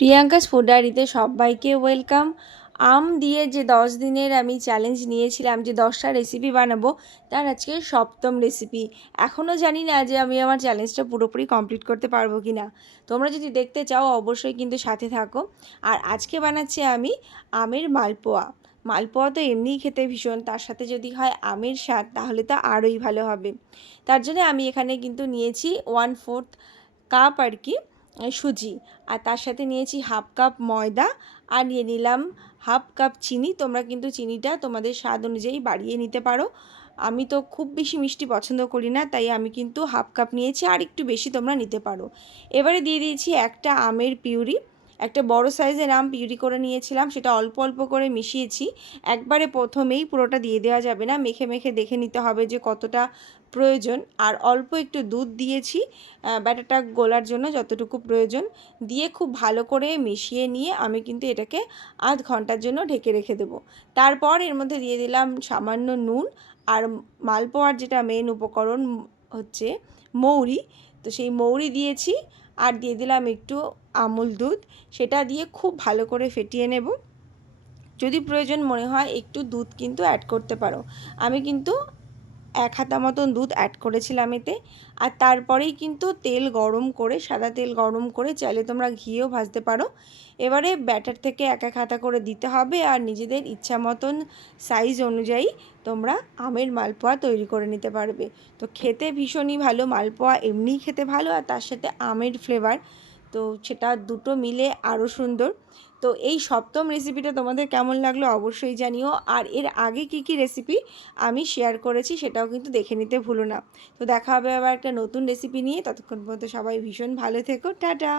Priyanka's food ডায়েরিতে সবাইকে welcome. আম দিয়ে যে 10 দিনের আমি চ্যালেঞ্জ নিয়েছিলাম যে 10টা রেসিপি বানাবো, তার আজকে 7ম রেসিপি। এখনও জানি না যে আমি আমার চ্যালেঞ্জটা পুরোপুরি কমপ্লিট করতে পারবো কি না। তোমরা যদি দেখতে চাও অবশ্যই কিন্তু সাথে থাকো। আর আজকে বানাচ্ছি আমি আমের মালপোয়া। মালপোয়া তো এমনিই খেতে ভীষণ, তার সাথে যদি হয় আমের স্বাদ তাহলে তো আরোই ভালো হবে। তার জন্য আমি এখানে কিন্তু নিয়েছি 1/4 কাপ আর কি সুজি, আর তার সাথে নিয়েছি হাফ কাপ ময়দা, আর নিয়ে নিলাম হাফ কাপ চিনি। তোমরা কিন্তু চিনিটা তোমাদের স্বাদ অনুযায়ী বাড়িয়ে নিতে পারো। আমি তো খুব বেশি মিষ্টি পছন্দ করি না, তাই আমি কিন্তু হাফ কাপ নিয়েছি, আর একটু বেশি তোমরা নিতে পারো। এবারে দিয়ে দিয়েছি একটা আমের পিউরি। একটা বড় সাইজের আম পিউরি করে নিয়েছিলাম, সেটা অল্প অল্প করে মিশিয়েছি। একবারে প্রথমেই পুরোটা দিয়ে দেওয়া যাবে না, মেখে মেখে দেখে নিতে হবে যে কতটা প্রয়োজন। আর অল্প একটু দুধ দিয়েছি ব্যাটারটা গোলার জন্য, যতটুকু প্রয়োজন দিয়ে খুব ভালো করে মিশিয়ে নিয়ে আমি কিন্তু এটাকে আধ ঘন্টার জন্য ঢেকে রেখে দেবো। তারপর এর মধ্যে দিয়ে দিলাম সামান্য নুন, আর মালপোয়ার যেটা মেন উপকরণ হচ্ছে মৌরি। তো সেই মৌরি দিয়েছি, আর দিয়ে দিলাম একটু আমুল দুধ। সেটা দিয়ে খুব ভালো করে ফেটিয়ে নেব। যদি প্রয়োজন মনে হয় একটু দুধ কিন্তু অ্যাড করতে পারো। আমি কিন্তু 1 হাতা মতন দুধ অ্যাড করেছিলাম এতে। আর তারপরেই কিন্তু তেল গরম করে, সাদা তেল গরম করে, চাইলে তোমরা ঘিও ভাজতে পারো। এবারে ব্যাটার থেকে 1 হাতা করে দিতে হবে, আর নিজেদের ইচ্ছা মতন সাইজ অনুযায়ী তোমরা আমের মালপোয়া তৈরি করে নিতে পারবে। তো খেতে ভীষণই ভালো, মালপোয়া এমনিই খেতে ভালো, আর তার সাথে আমের ফ্লেভার, তো সেটা দুটো মিলে আরও সুন্দর। তো এই 7ম রেসিপিটা তোমাদের কেমন লাগলো অবশ্যই জানিও। আর এর আগে কি রেসিপি আমি শেয়ার করেছি সেটাও কিন্তু দেখে নিতে ভুলো না। তো দেখা হবে আবার একটা নতুন রেসিপি নিয়ে। ততক্ষণ পর্যন্ত সবাই ভীষণ ভালো থেকো। টাটা।